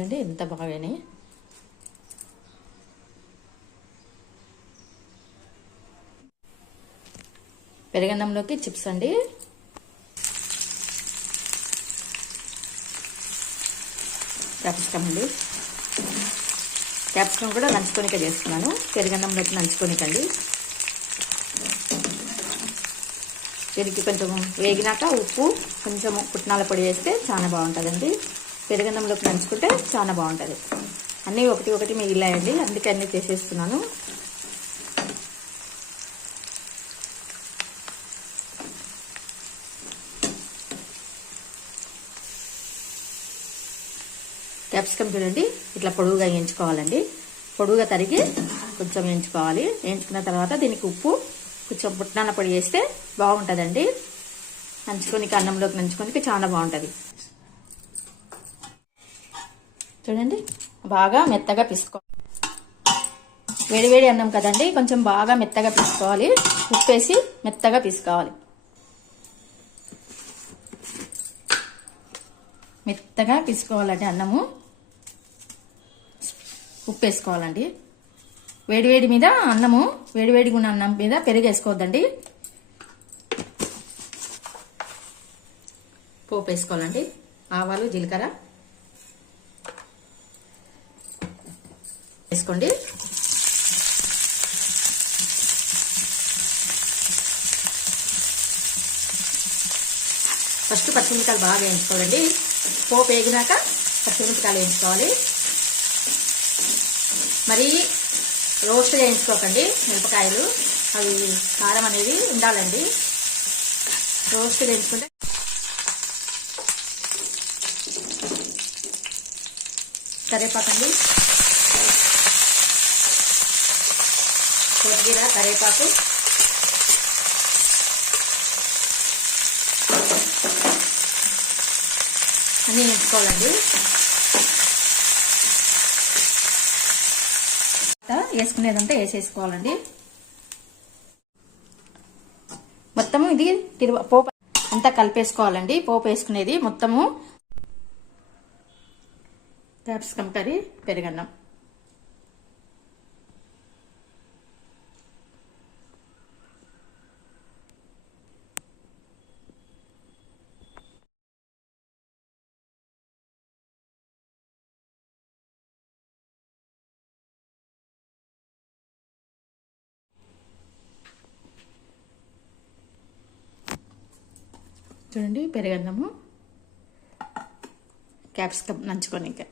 చూడండి ఎంత బాగానే. పెరగన్నంలోకి చిప్స్ అండి. క్యాప్సికమ్ అండి. క్యాప్సికమ్ కూడా నంచుకొనిక చేస్తున్నాను. పెరగన్నంలోకి నంచుకొనికండి దీనికి కొంచెం వేగినాక ఉప్పు కొంచెం పుట్నాల పొడి వేస్తే చాలా బాగుంటుందండి. పెరుగన్నంలోకి నంచుకుంటే చాలా బాగుంటుంది. అన్నీ ఒకటి ఒకటి మిగిలాయండి. అందుకే అన్నీ చేసేస్తున్నాను. క్యాప్సికమ్ చూడండి ఇట్లా పొడుగుగా వేయించుకోవాలండి. పొడుగుగా తరిగి కొంచెం వేయించుకోవాలి. వేయించుకున్న తర్వాత దీనికి ఉప్పు కొంచెం పుట్నాన్న పొడి వేస్తే బాగుంటుందండి. నంచుకొని అన్నంలోకి నంచుకొని చాలా బాగుంటుంది. చూడండి. బాగా మెత్తగా పిసుకోవాలి. వేడివేడి అన్నం కదండి కొంచెం బాగా మెత్తగా పిసుకోవాలి. ఉప్పేసి మెత్తగా పిసుకోవాలి. మెత్తగా పిసుకోవాలండి అన్నము. ఉప్పు వేసుకోవాలండి వేడివేడి మీద అన్నము వేడివేడిగా ఉన్న అన్నం మీద పెరుగు వేసుకోవద్దండి పోపు వేసుకోవాలండి. ఆవాలు జీలకర్ర. వేసుకోండి. ఫస్ట్ పచ్చిమిరపకాయలు బాగా వేయించుకోవాలండి. పోపు వేగినాక పచ్చిమిరపకాయలు వేయించుకోవాలి. మరి రోస్ట్ వేయించుకోకండి మిరపకాయలు. అవి కారం అనేది ఉండాలండి. రోస్ట్ వేయించుకుంటే కరేపాకండి కొద్దిగా కరివేపాకు. అన్నీ వేసుకోవాలండి. వేసుకునేదంతా వేసేసుకోవాలండి. మొత్తము ఇది తిరువ పోపు అంతా కలిపేసుకోవాలండి. పోపు వేసుకునేది మొత్తము. క్యాప్సికమ్ కర్రీ పెరుగన్నం. చూడండి పెరుగన్నము. క్యాప్సికమ్ నంచుకొని ఇంకా.